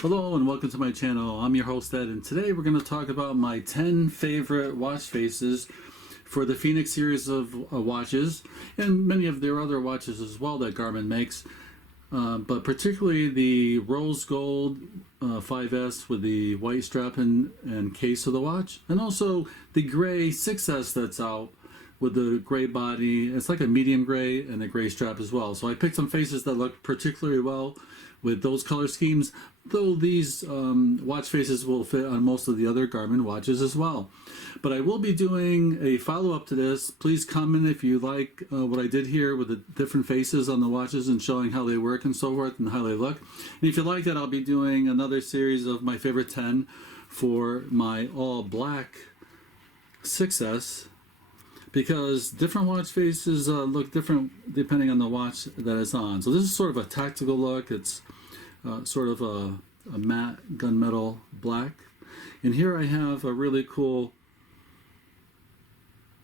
Hello and welcome to my channel. I'm your host Ed, and today we're going to talk about my 10 favorite watch faces for the Fenix series of watches and many of their other watches as well that Garmin makes, but particularly the rose gold 5S with the white strap and case of the watch, and also the gray 6S that's out with the gray body. It's like a medium gray and a gray strap as well. So I picked some faces that look particularly well with those color schemes, though these watch faces will fit on most of the other Garmin watches as well. But I will be doing a follow-up to this. Please comment if you like what I did here with the different faces on the watches and showing how they work and so forth and how they look. And if you like that, I'll be doing another series of my favorite 10 for my all black 6S, because different watch faces look different depending on the watch that it's on. So this is sort of a tactical look. It's sort of a matte gunmetal black. And here I have a really cool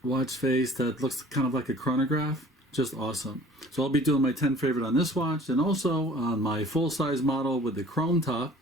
watch face that looks kind of like a chronograph. Just awesome. So I'll be doing my 10 favorite on this watch, and also on my full-size model with the chrome top.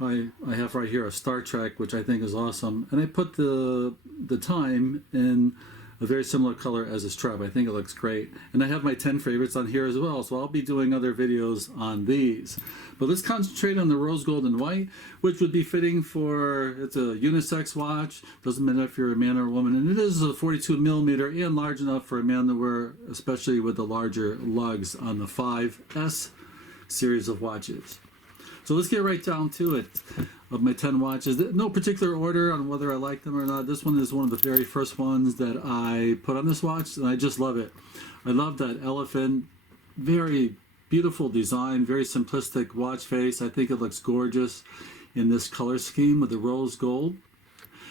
I have right here a Star Trek, which I think is awesome. And I put the time in a very similar color as the strap. I think it looks great. And I have my 10 favorites on here as well, so I'll be doing other videos on these. But let's concentrate on the rose gold and white, which would be fitting for, it's a unisex watch. Doesn't matter if you're a man or a woman. And it is a 42 millimeter and large enough for a man to wear, especially with the larger lugs on the 5S series of watches. So let's get right down to it. Of my 10 watches, no particular order on whether I like them or not. This one is one of the very first ones that I put on this watch, and I just love it. I love that elephant, very beautiful design, very simplistic watch face. I think it looks gorgeous in this color scheme with the rose gold.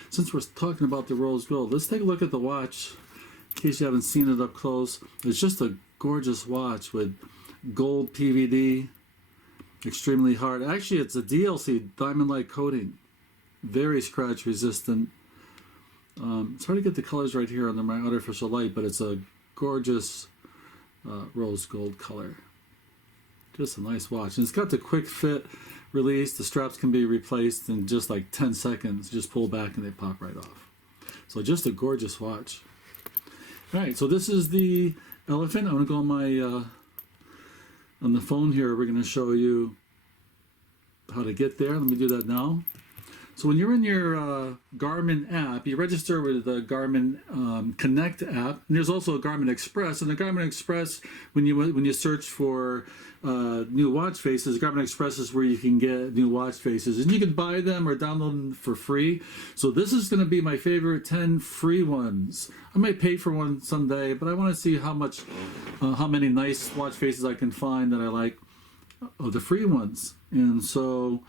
Since we're talking about the rose gold, let's take a look at the watch in case you haven't seen it up close. It's just a gorgeous watch with gold PVD. Extremely hard. Actually, it's a DLC diamond-like coating, very scratch resistant. It's hard to get the colors right here under my artificial light, but it's a gorgeous rose gold color. Just a nice watch, and it's got the quick fit release. The straps can be replaced in just like 10 seconds. Just pull back and they pop right off. So just a gorgeous watch. All right, so this is the elephant. I'm gonna go on my on the phone here. We're going to show you how to get there. Let me do that now. So when you're in your Garmin app, you register with the Garmin Connect app. And there's also a Garmin Express. And the Garmin Express, when you search for new watch faces, Garmin Express is where you can get new watch faces. And you can buy them or download them for free. So this is going to be my favorite 10 free ones. I might pay for one someday, but I want to see how many nice watch faces I can find that I like of the free ones. And so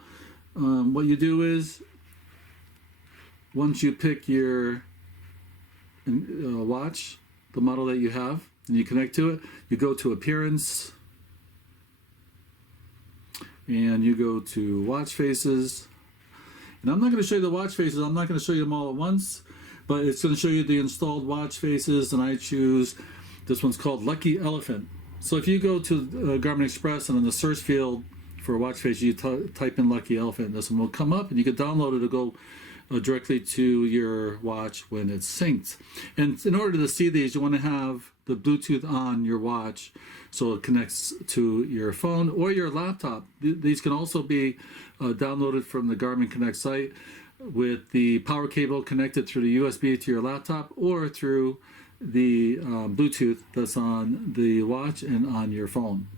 what you do is, once you pick your watch, the model that you have, and you connect to it, you go to Appearance, and you go to Watch Faces. And I'm not going to show you the watch faces. I'm not going to show you them all at once, but it's going to show you the installed watch faces, and I choose, this one's called Lucky Elephant. So if you go to Garmin Express, and in the search field for watch face, you type in Lucky Elephant, this one will come up, and you can download it to go directly to your watch when it's synced. And in order to see these, you want to have the Bluetooth on your watch so it connects to your phone or your laptop. These can also be downloaded from the Garmin Connect site with the power cable connected through the USB to your laptop or through the Bluetooth that's on the watch and on your phone.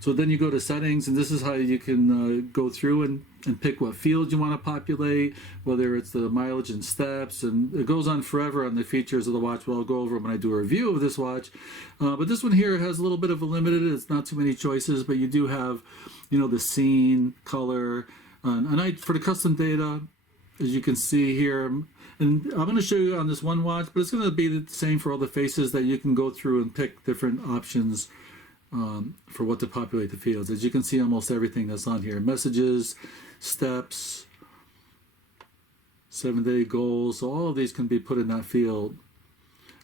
So then you go to settings, and this is how you can go through and pick what field you want to populate, whether it's the mileage and steps, and it goes on forever on the features of the watch. Well, I'll go over when I do a review of this watch. But this one here has a little bit of a limited, it's not too many choices, but you do have, the scene, color, and for the custom data, as you can see here, and I'm going to show you on this one watch, but it's going to be the same for all the faces, that you can go through and pick different options for what to populate the fields. As you can see, almost everything that's on here: messages, steps, 7-day goals. So all of these can be put in that field.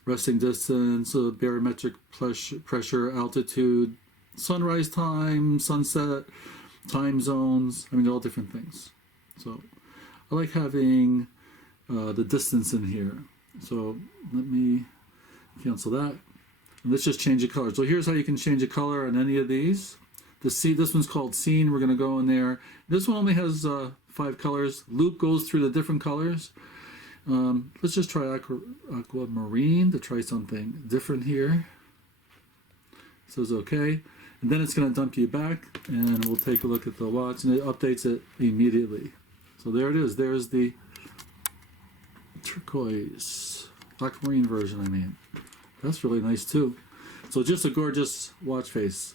Resting distance, barometric pressure, altitude, sunrise time, sunset time zones, I mean all different things. So I like having the distance in here. So let me cancel that. And let's just change the color. So here's how you can change a color on any of these. This one's called Scene. We're going to go in there. This one only has 5 colors. Loop goes through the different colors. Let's just try Aquamarine to try something different here. It says okay. And then it's going to dump you back, and we'll take a look at the watch, and it updates it immediately. So there it is. There's the turquoise, aquamarine version, I mean. That's really nice too. So just a gorgeous watch face.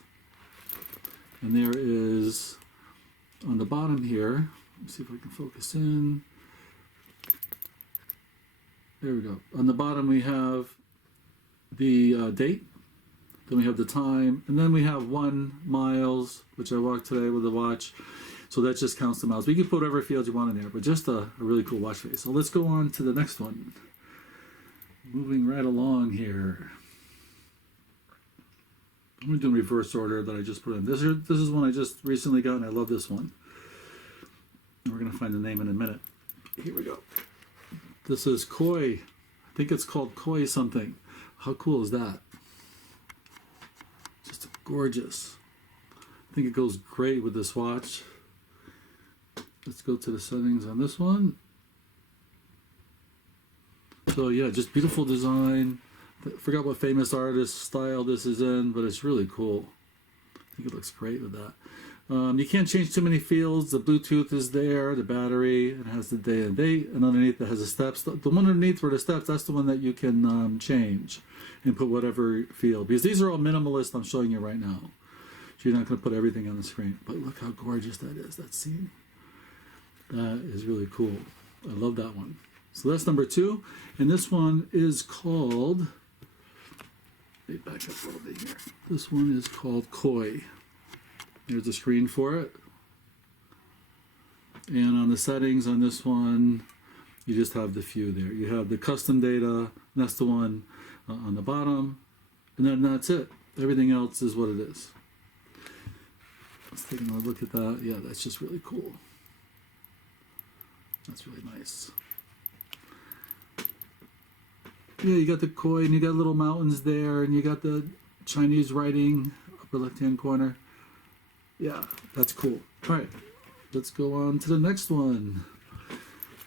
And there is, on the bottom here, let's see if I can focus in. There we go. On the bottom we have the date. Then we have the time, and then we have 1 miles, which I walked today with the watch. So that just counts the miles. We can put whatever field you want in there, but just a really cool watch face. So let's go on to the next one. Moving right along here. I'm going to do in reverse order that I just put in. This is one I just recently got, and I love this one. And we're going to find the name in a minute. Here we go. This is Koi. I think it's called Koi something. How cool is that? Just gorgeous. I think it goes great with this watch. Let's go to the settings on this one. So yeah, just beautiful design. I forgot what famous artist style this is in, but it's really cool. I think it looks great with that. You can't change too many fields. The Bluetooth is there, the battery, it has the day and date, and underneath it has the steps. The one underneath for the steps, that's the one that you can change and put whatever field. Because these are all minimalist I'm showing you right now. So you're not going to put everything on the screen. But look how gorgeous that is, that scene. That is really cool. I love that one. So that's number 2. And this one is called, let me back up a little bit here. This one is called Koi. There's a screen for it. And on the settings on this one, you just have the few there. You have the custom data, that's the one on the bottom. And then that's it. Everything else is what it is. Let's take another look at that. Yeah, that's just really cool. That's really nice. Yeah, you got the koi, and you got little mountains there, and you got the Chinese writing, upper left-hand corner. Yeah, that's cool. All right, let's go on to the next one.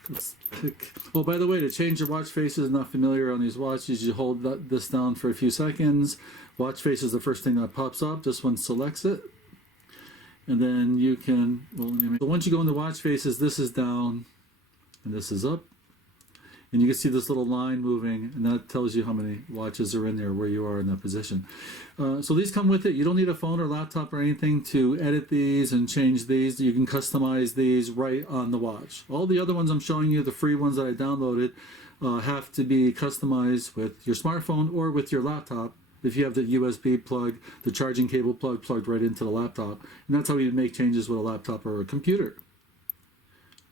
Let's pick. Oh, by the way, to change your watch faces, not familiar on these watches, you hold this down for a few seconds. Watch face is the first thing that pops up. This one selects it. And then you can, well, anyway. So once you go into watch faces, this is down and this is up. And you can see this little line moving, and that tells you how many watches are in there, where you are in that position. So these come with it. You don't need a phone or laptop or anything to edit these and change these. You can customize these right on the watch. All the other ones I'm showing you, the free ones that I downloaded, have to be customized with your smartphone or with your laptop. If you have the USB plug, the charging cable plugged right into the laptop. And that's how you make changes with a laptop or a computer.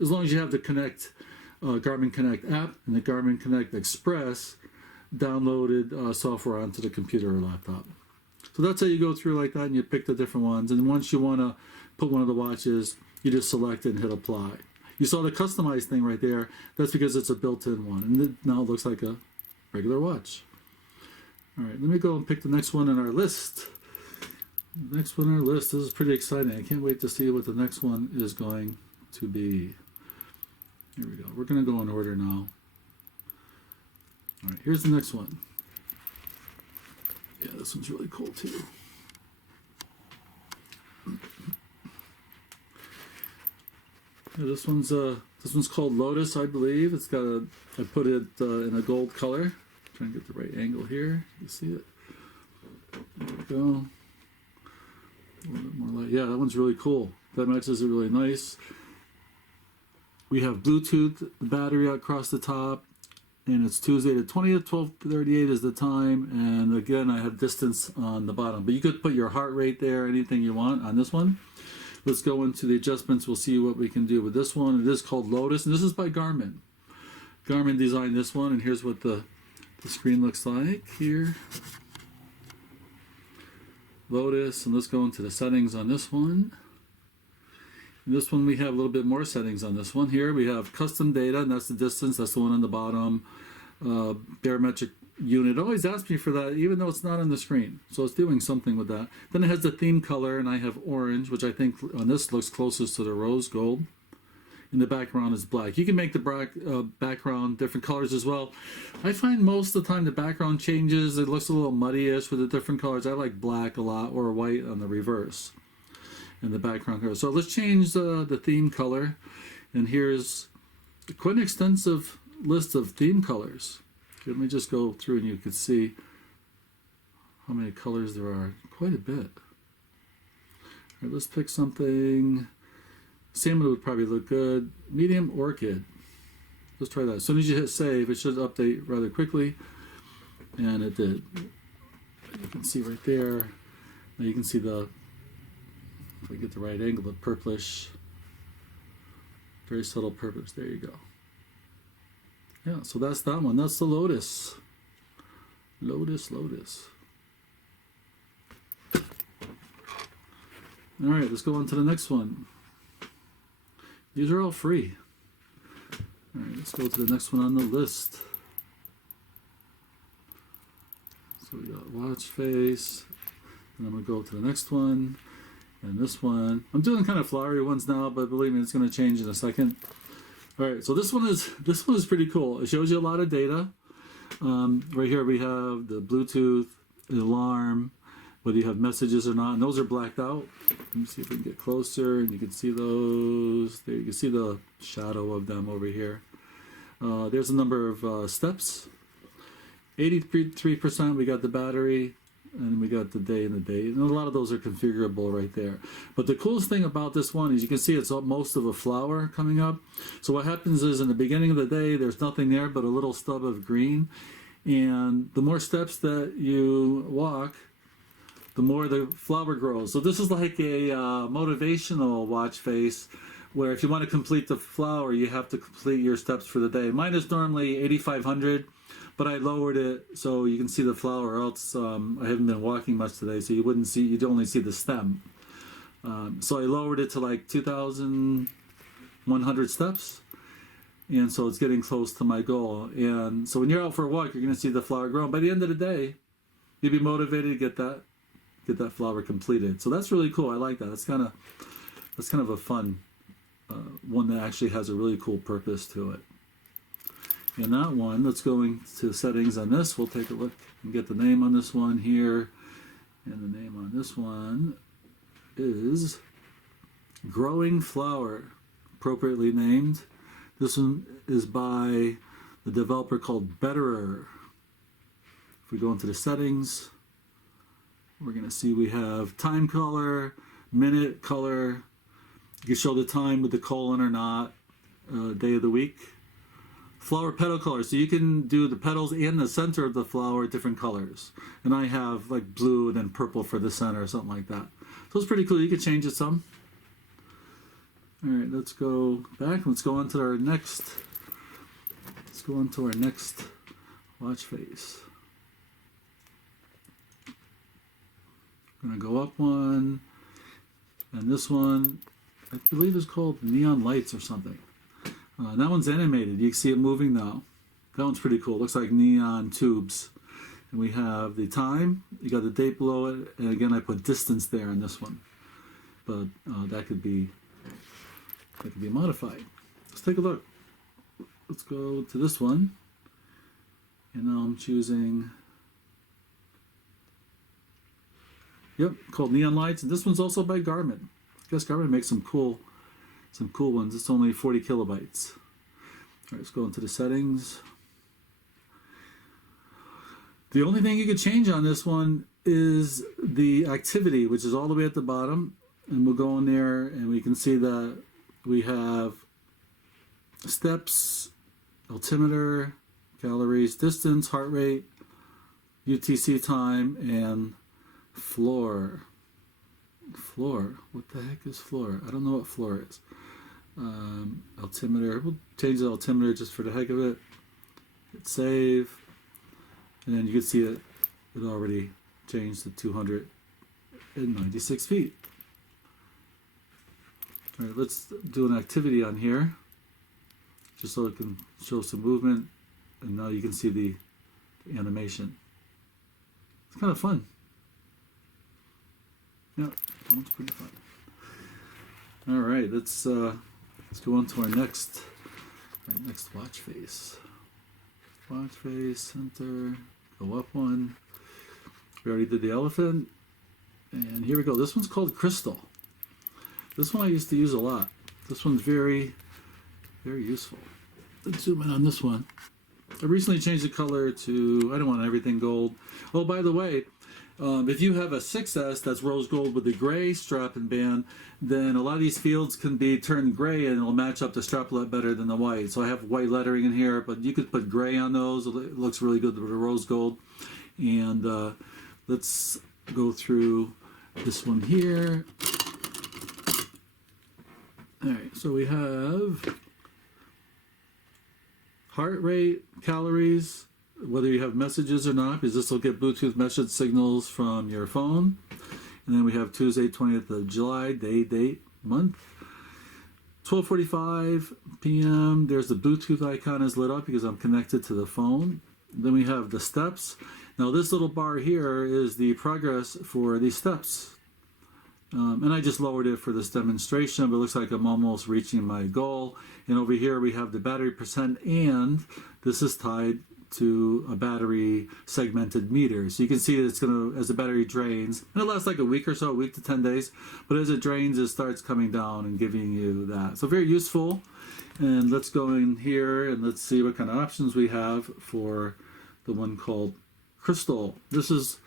As long as you have the Garmin Connect app and the Garmin Connect Express downloaded software onto the computer or laptop. So that's how you go through like that, and you pick the different ones. And once you want to put one of the watches, you just select it and hit apply. You saw the customized thing right there. That's because it's a built-in one. And it now looks like a regular watch. All right, let me go and pick the next one on our list. The next one on our list, this is pretty exciting. I can't wait to see what the next one is going to be. Here we go. We're going to go in order now. All right, here's the next one. Yeah, this one's really cool too. Yeah, this one's called Lotus, I believe. It's got I put it in a gold color. Trying to get the right angle here. You see it? There we go. A little bit more light. Yeah, that one's really cool. That matches it really nice. We have Bluetooth, the battery across the top, and it's Tuesday the 20th, 12:38 is the time, and again, I have distance on the bottom. But you could put your heart rate there, anything you want on this one. Let's go into the adjustments. We'll see what we can do with this one. It is called Lotus, and this is by Garmin. Garmin designed this one, and here's what the screen looks like here. Lotus, and let's go into the settings on this one. This one we have a little bit more settings on this one. Here we have custom data, and that's the distance. That's the one on the bottom. Barometric unit. It always asks me for that, even though it's not on the screen. So it's doing something with that. Then it has the theme color, and I have orange, which I think on this looks closest to the rose gold. And the background is black. You can make the background different colors as well. I find most of the time the background changes. It looks a little muddy-ish with the different colors. I like black a lot, or white on the reverse. In the background color. So let's change the theme color. And here's quite an extensive list of theme colors. Let me just go through and you can see how many colors there are. Quite a bit. All right, let's pick something. Salmon would probably look good. Medium orchid. Let's try that. As soon as you hit save, it should update rather quickly. And it did. You can see right there. Now you can see the, if I get the right angle, the purplish, very subtle purplish. There you go. Yeah, so that's that one. That's the Lotus. Lotus. All right, let's go on to the next one. These are all free. All right, let's go to the next one on the list. So we got watch face, and then we'll go to the next one, and this one. I'm doing kind of flowery ones now, but believe me, it's going to change in a second. All right, so this one is pretty cool. It shows you a lot of data. Right here we have the Bluetooth, the alarm, whether you have messages or not, and those are blacked out. Let me see if we can get closer, and you can see those. There, you can see the shadow of them over here. There's a number of steps. 83%. We got the battery, and we got the day and the date. And a lot of those are configurable right there. But the coolest thing about this one is you can see it's most of a flower coming up. So what happens is in the beginning of the day, there's nothing there but a little stub of green. And the more steps that you walk, the more the flower grows. So this is like a motivational watch face, where if you want to complete the flower, you have to complete your steps for the day. Mine is normally 8,500. But I lowered it so you can see the flower, or else I haven't been walking much today, so you wouldn't see, you'd only see the stem. So I lowered it to like 2,100 steps, and so it's getting close to my goal. And so when you're out for a walk, you're going to see the flower grow. By the end of the day, you'll be motivated to get that flower completed. So that's really cool. I like that. That's kind of a fun one that actually has a really cool purpose to it. And that one, let's go into settings on this. We'll take a look and get the name on this one here. And the name on this one is Growing Flower, appropriately named. This one is by the developer called Betterer. If we go into the settings, we're going to see we have time color, minute color. You can show the time with the colon or not, day of the week. Flower petal color, so you can do the petals and the center of the flower different colors. And I have like blue and then purple for the center or something like that. So it's pretty cool. You can change it some. All right, let's go back. Let's go on to our next. Let's go on to our next watch face. I'm gonna go up one, and this one, I believe is called Neon Lights or something. That one's animated. You can see it moving now. That one's pretty cool. It looks like neon tubes. And we have the time. You got the date below it. And again, I put distance there on this one. But that could be modified. Let's take a look. Let's go to this one. And now I'm choosing, called Neon Lights. And this one's also by Garmin. I guess Garmin makes some cool ones. It's only 40 kilobytes. All right, let's go into the settings. The only thing you can change on this one is the activity, which is all the way at the bottom. And we'll go in there and we can see that we have steps, altimeter, calories, distance, heart rate, UTC time, and floor. Floor. What the heck is floor? I don't know what floor is. Altimeter. We'll change the altimeter just for the heck of it. Hit save. And then you can see it already changed to 296 feet. All right, let's do an activity on here, just so it can show some movement, and now you can see the animation. It's kind of fun. Yeah, that one's pretty fun. All right, let's go on to our next watch face. Watch face, center, go up one. We already did the elephant, and here we go. This one's called Crystal. This one I used to use a lot. This one's very, very useful. Let's zoom in on this one. I recently changed the color to, I don't want everything gold. Oh, by the way, if you have a 6S that's rose gold with the gray strap and band, then a lot of these fields can be turned gray and it'll match up the strap a lot better than the white. So I have white lettering in here, but you could put gray on those. It looks really good with the rose gold. And let's go through this one here. All right, so we have heart rate, calories, whether you have messages or not, because this will get Bluetooth message signals from your phone. And then we have Tuesday, 20th of July, day, date, month. 12:45 p.m. There's the Bluetooth icon is lit up because I'm connected to the phone. Then we have the steps. Now this little bar here is the progress for these steps. And I just lowered it for this demonstration, but it looks like I'm almost reaching my goal. And over here we have the battery percent, and this is tied to a battery segmented meter. So you can see that it's going to, as the battery drains, and it lasts like a week or so, a week to 10 days, but as it drains, it starts coming down and giving you that. So very useful. And let's go in here and let's see what kind of options we have for the one called Crystal. This is,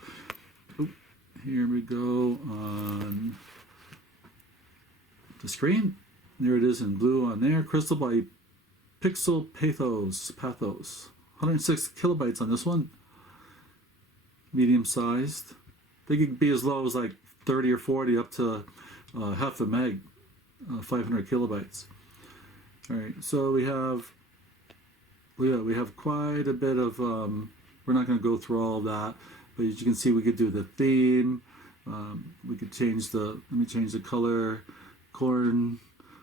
here we go on the screen. There it is in blue on there. Crystal by Pixel Pathos. 106 kilobytes on this one. Medium sized. They could be as low as like 30 or 40 up to half a meg, 500 kilobytes. All right, so we have quite a bit of, we're not going to go through all of that, but as you can see, we could do the theme. We could change the, let me change the color, corn,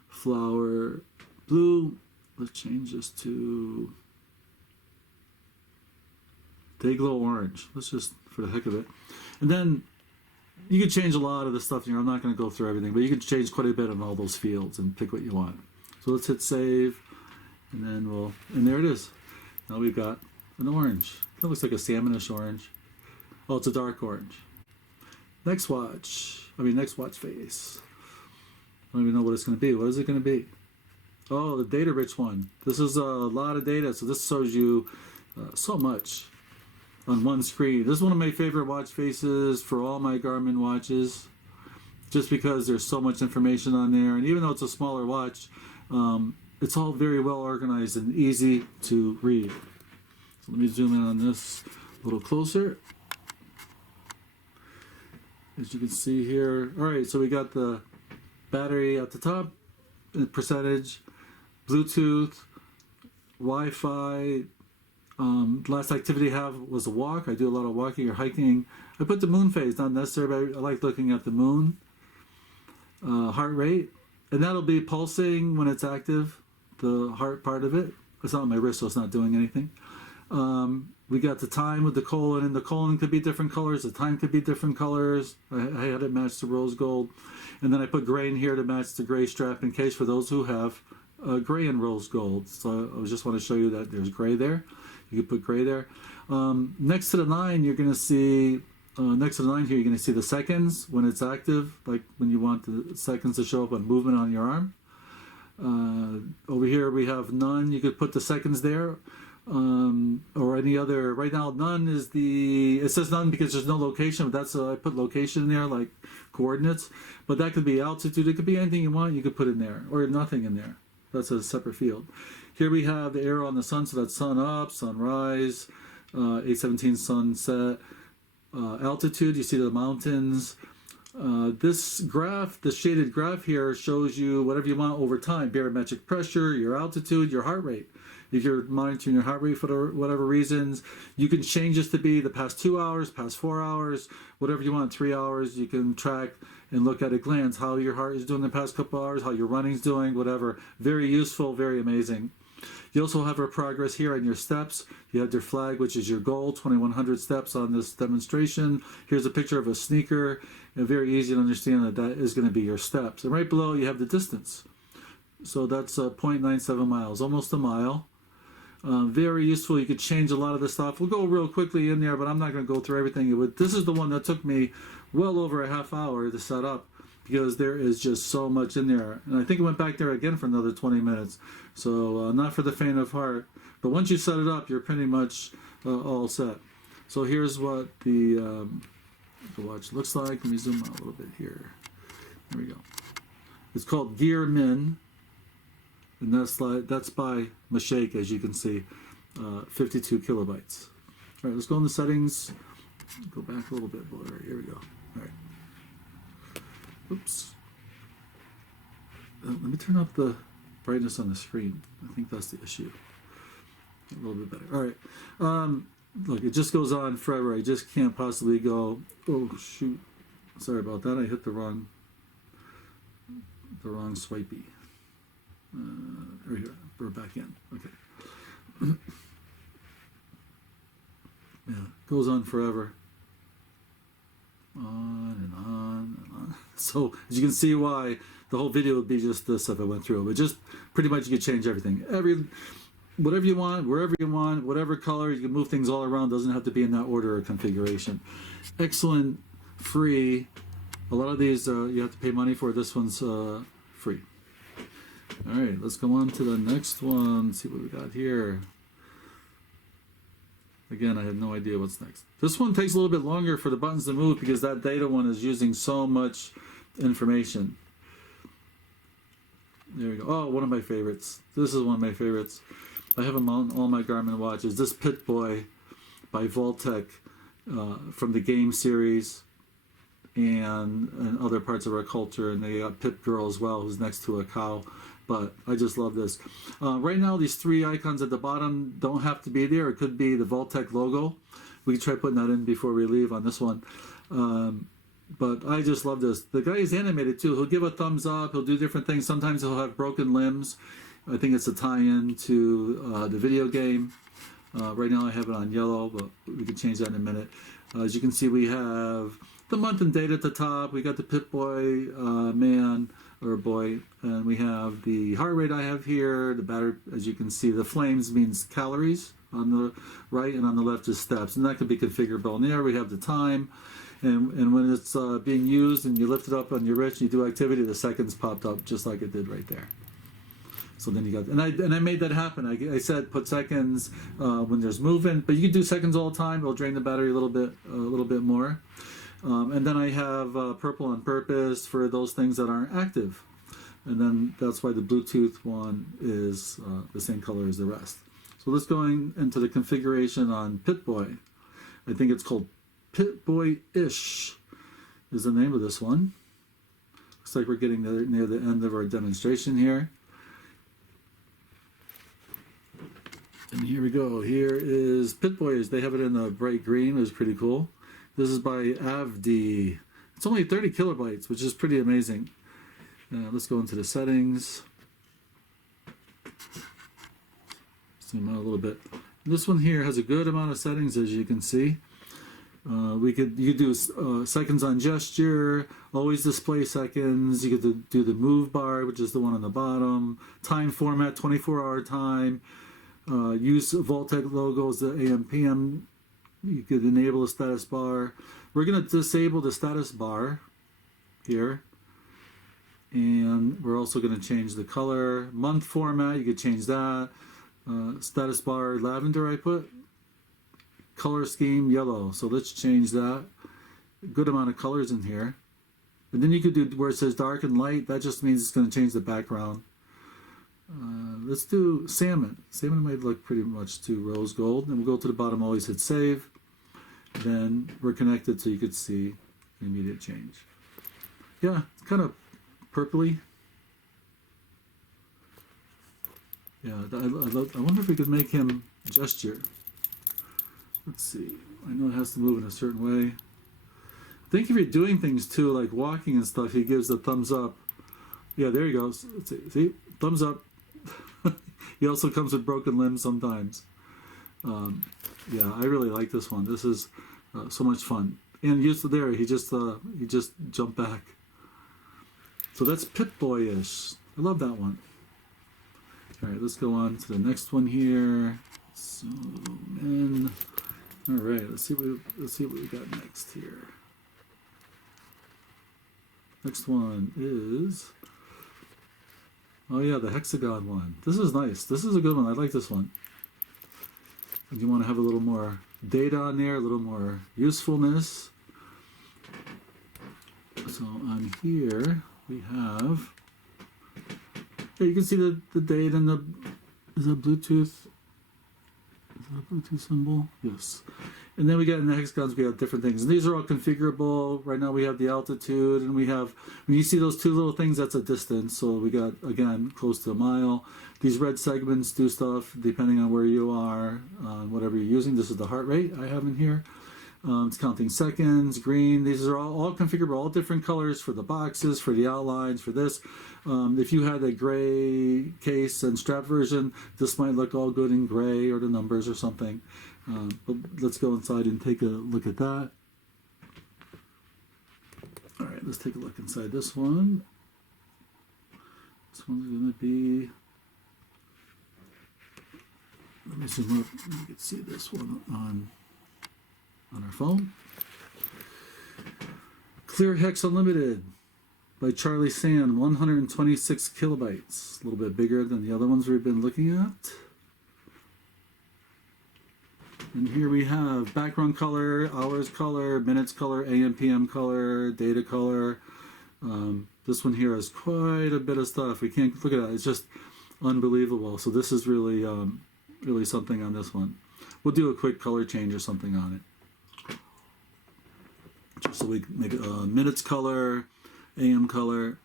flower, blue. Let's change this to Dayglow orange. Let's just, for the heck of it. And then you can change a lot of the stuff here. I'm not going to go through everything, but you can change quite a bit on all those fields and pick what you want. So let's hit save, and then and there it is. Now we've got an orange. That looks like a salmonish orange. Oh, it's a dark orange. Next watch face. I don't even know what it's going to be. What is it going to be? Oh, the data rich one. This is a lot of data, so this shows you so much on one screen. This is one of my favorite watch faces for all my Garmin watches, just because there's so much information on there, and even though it's a smaller watch, it's all very well organized and easy to read. So let me zoom in on this a little closer. As you can see here, all right, so we got the battery at the top, percentage, Bluetooth, Wi-Fi. Last activity I have was a walk. I do a lot of walking or hiking. I put the moon phase, not necessary, but I like looking at the moon. Heart rate, and that'll be pulsing when it's active, the heart part of it. It's not on my wrist, so it's not doing anything. We got the time with the colon, and the colon could be different colors, the time could be different colors. I had it match the rose gold. And then I put gray in here to match the gray strap in case for those who have gray and rose gold. So I just want to show you that there's gray there. You can put gray there. Next to the 9, you're going to see, next to the 9 here, you're going to see the seconds when it's active, like when you want the seconds to show up on movement on your arm. Over here we have none. You could put the seconds there. Or any other. Right now none is it says none because there's no location, but that's I put location in there, like coordinates, but that could be altitude, it could be anything you want, you could put in there, or nothing in there. That's a separate field. Here we have the arrow on the sun, so that's sun up, sunrise, 8:17 sunset, altitude, you see the mountains. This graph, the shaded graph here, shows you whatever you want over time, barometric pressure, your altitude, your heart rate. If you're monitoring your heart rate for whatever reasons, you can change this to be the past 2 hours, past 4 hours, whatever you want, 3 hours. You can track and look at a glance how your heart is doing the past couple hours, how your running's doing, whatever. Very useful, very amazing. You also have our progress here on your steps. You have your flag, which is your goal, 2,100 steps on this demonstration. Here's a picture of a sneaker. And very easy to understand that that is going to be your steps. And right below, you have the distance. So that's 0.97 miles, almost a mile. Very useful. You could change a lot of the stuff. We'll go real quickly in there, but I'm not going to go through everything. This is the one that took me well over a half hour to set up, because there is just so much in there. And I think I went back there again for another 20 minutes. So not for the faint of heart. But once you set it up, you're pretty much all set. So here's what the watch looks like. Let me zoom out a little bit here. There we go. It's called Gear Min. And that's by Mashake, as you can see. 52 kilobytes. All right, let's go in the settings. Go back a little bit. All right, here we go. All right. Oops. Let me turn up the brightness on the screen. I think that's the issue. A little bit better. All right. Look, it just goes on forever. I just can't possibly go. Oh shoot! Sorry about that. I hit the wrong swipey. Right here. We're back in. Okay. Yeah, goes on forever. On and on and on. So as you can see why the whole video would be just this if I went through it. But just pretty much you could change everything. Whatever you want, wherever you want, whatever color, you can move things all around. Doesn't have to be in that order or configuration. Excellent, free. A lot of these you have to pay money for. This one's free. All right, let's go on to the next one. See what we got here. Again, I have no idea what's next. This one takes a little bit longer for the buttons to move because that data one is using so much information. There we go. Oh, one of my favorites. This is one of my favorites. I have them on all my Garmin watches. This Pip Boy by Vaultec from the game series and other parts of our culture. And they got Pip Girl as well, who's next to a cow. But I just love this. Right now, these three icons at the bottom don't have to be there. It could be the Vaultec logo. We can try putting that in before we leave on this one. But I just love this. The guy is animated too. He'll give a thumbs up. He'll do different things. Sometimes he'll have broken limbs. I think it's a tie-in to the video game. Right now I have it on yellow, but we can change that in a minute. As you can see, we have the month and date at the top. We got the Pip Boy man or boy, and we have the heart rate I have here. The battery, as you can see, the flames means calories on the right, and on the left is steps, and that can be configurable. And there we have the time. And when it's being used and you lift it up on your wrist and you do activity, the seconds popped up just like it did right there. So then you got, and I made that happen. I said put seconds when there's movement, but you can do seconds all the time. It'll drain the battery a little bit more. And then I have purple on purpose for those things that aren't active. And then that's why the Bluetooth one is the same color as the rest. So let's go into the configuration on Pip Boy. I think it's called Pip Boy-ish is the name of this one. Looks like we're getting near the end of our demonstration here. And here we go. Here is Pip Boy. They have it in a bright green. It was pretty cool. This is by Avdi. It's only 30 kilobytes, which is pretty amazing. Let's go into the settings. Zoom out a little bit. This one here has a good amount of settings, as you can see. You could do seconds on gesture, always display seconds. You could do the move bar, which is the one on the bottom. Time format, 24-hour time. Use Vaultec logos, the AM, PM. You could enable a status bar. We're going to disable the status bar here. And we're also going to change the color. Month format, you could change that. Status bar, lavender I put. Color scheme, yellow. So let's change that. Good amount of colors in here. And then you could do where it says dark and light. That just means it's going to change the background. Let's do salmon. Salmon might look pretty much to rose gold. And we'll go to the bottom, always hit save. Then we're connected so you could see the immediate change. Yeah, it's kind of purpley. Yeah, I wonder if we could make him gesture. Let's see. I know it has to move in a certain way. I think if you're doing things too, like walking and stuff, he gives the thumbs up. Yeah, there he goes. See, thumbs up. He also comes with broken limbs sometimes. Yeah, I really like this one. This is so much fun. And used to there, he just jumped back. So that's Pip Boy-ish. I love that one. All right, let's go on to the next one here. Zoom in. All right, let's see what we got next here. Next one is, oh yeah, the hexagon one. This is nice. This is a good one. I like this one. And you want to have a little more data on there, a little more usefulness. So on here we have, yeah, you can see the date and the, is that Bluetooth? Is that a Bluetooth symbol? Yes. And then we got in the hexagons, we have different things. And these are all configurable. Right now we have the altitude, and we have, when you see those two little things, that's a distance. So we got, again, close to a mile. These red segments do stuff depending on where you are, on whatever you're using. This is the heart rate I have in here. It's counting seconds, green. These are all configurable, all different colors for the boxes, for the outlines, for this. If you had a gray case and strap version, this might look all good in gray, or the numbers or something. But let's go inside and take a look at that. All right, let's take a look inside this one. This one's going to be, let me zoom up. You can see this one on our phone. Clear Hex Unlimited by Charlie Sand, 126 kilobytes. A little bit bigger than the other ones we've been looking at. And here we have background color, hours color, minutes color, AM, PM color, data color. This one here has quite a bit of stuff. We can't look at that. It's just unbelievable. So this is really, really something on this one. We'll do a quick color change or something on it. Just so we can make minutes color, AM color,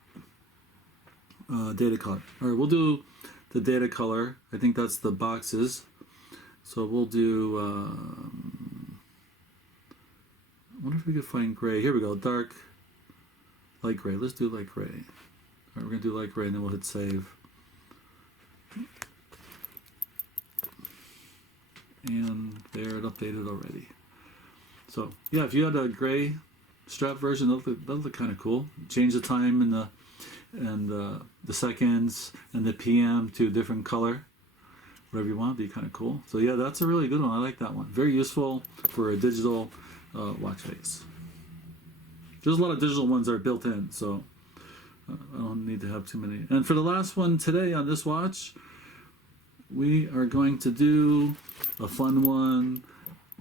data color. All right, we'll do the data color. I think that's the boxes. So we'll do, I wonder if we could find gray. Here we go, dark, light gray. Let's do light gray. All right, we're going to do light gray and then we'll hit save. And there, it updated already. So yeah, if you had a gray strap version, that'll look kind of cool. Change the time and the seconds and the PM to a different color. Whatever you want, be kind of cool. So yeah, that's a really good one. I like that one. Very useful for a digital watch face. There's a lot of digital ones that are built in, so I don't need to have too many. And for the last one today on this watch, we are going to do a fun one,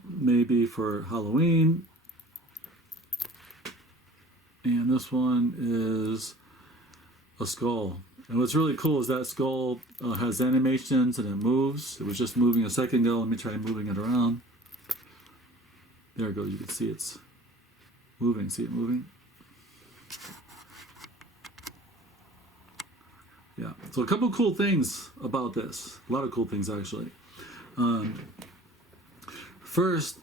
maybe for Halloween. And this one is a skull. And what's really cool is that skull has animations and it moves. It was just moving a second ago. Let me try moving it around. There it goes. You can see it's moving. See it moving? Yeah. So a couple cool things about this. A lot of cool things, actually. First,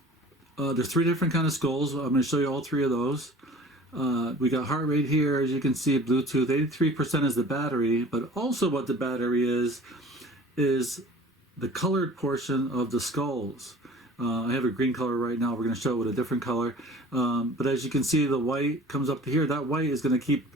there's three different kind of skulls. I'm going to show you all three of those. We got heart rate here, as you can see, Bluetooth. 83% is the battery, but also what the battery is the colored portion of the skulls. I have a green color right now. We're going to show it with a different color. But as you can see, the white comes up to here. That white is going to keep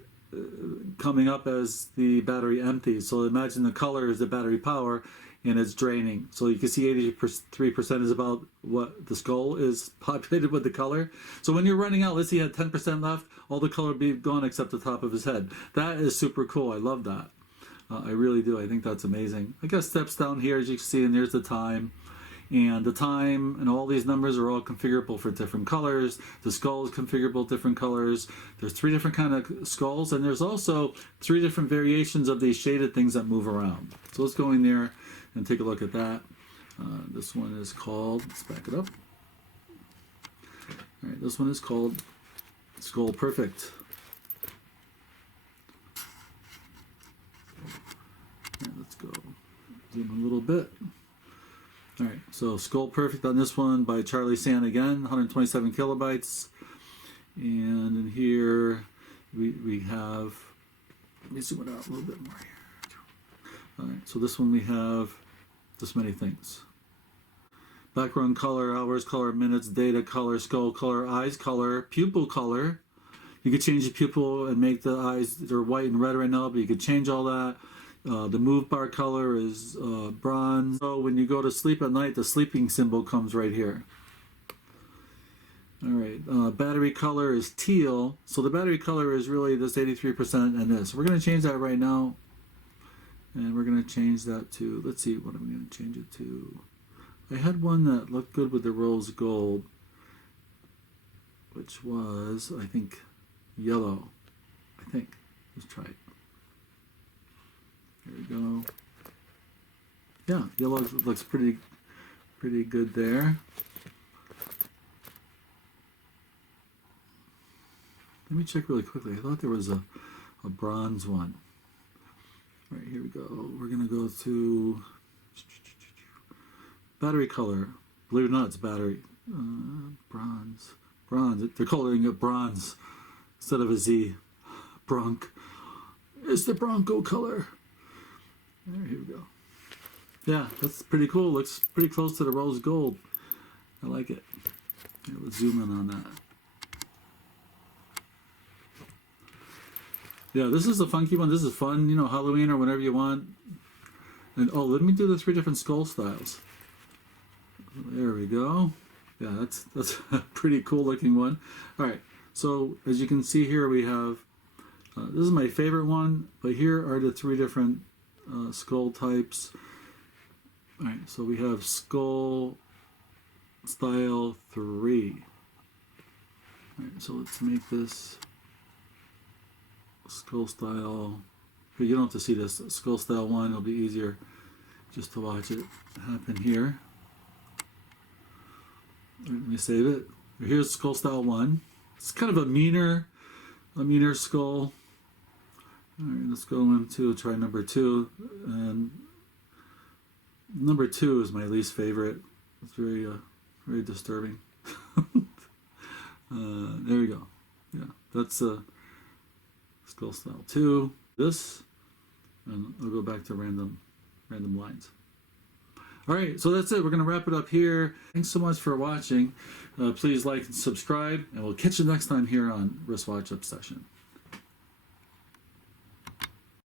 coming up as the battery empties. So imagine the color is the battery power, and it's draining. So you can see 83% is about what the skull is populated with the color. So when you're running out, let's say you had 10% left, all the color would be gone except the top of his head. That is super cool. I love that. I really do. I think that's amazing. I got steps down here, as you can see, and there's the time. And the time and all these numbers are all configurable for different colors. The skull is configurable different colors. There's three different kind of skulls, and there's also three different variations of these shaded things that move around. So let's go in there and take a look at that. This one is called, let's back it up. All right, this one is called Skull Perfect. Right, let's go zoom in a little bit. All right, so Skull Perfect on this one by Charlie Sand again, 127 kilobytes. And in here we have, let me zoom it out a little bit more here. All right, so this one we have this many things. Background color, hours color, minutes, data color, skull color, eyes color, pupil color. You could change the pupil and make the eyes, they're white and red right now, but you could change all that. The move bar color is bronze. So when you go to sleep at night, the sleeping symbol comes right here. All right, battery color is teal. So the battery color is really this 83% and this. We're going to change that right now. And we're going to change that to, let's see, what am I going to change it to? I had one that looked good with the rose gold, which was, I think, yellow. I think. Let's try it. Here we go. Yeah, yellow looks pretty good there. Let me check really quickly. I thought there was a bronze one. All right, here we go. We're going to go to battery color. Believe it or not, it's battery. Bronze. Bronze. They're calling it bronze instead of a Z. Bronc. It's the Bronco color. Here we go. Yeah, that's pretty cool. Looks pretty close to the rose gold. I like it. Here, let's zoom in on that. Yeah, this is a funky one. This is fun, you know, Halloween or whenever you want. And oh, let me do the 3 different skull styles. There we go. Yeah, that's a pretty cool looking one. All right, so as you can see here, we have, this is my favorite one, but here are the 3 different skull types. All right, so we have skull style 3. All right, so let's make this skull style. You don't have to see this. Skull style 1, it'll be easier just to watch it happen here. All right, let me save it. Here's skull style 1. It's kind of a meaner skull. All right, let's go into try number 2, and number 2 is my least favorite. It's very disturbing. There we go. Yeah, that's skull style 2. This, and I'll go back to random lines. All right, so that's it. We're going to wrap it up here. Thanks so much for watching. Please like and subscribe, and we'll catch you next time here on Wristwatch Obsession.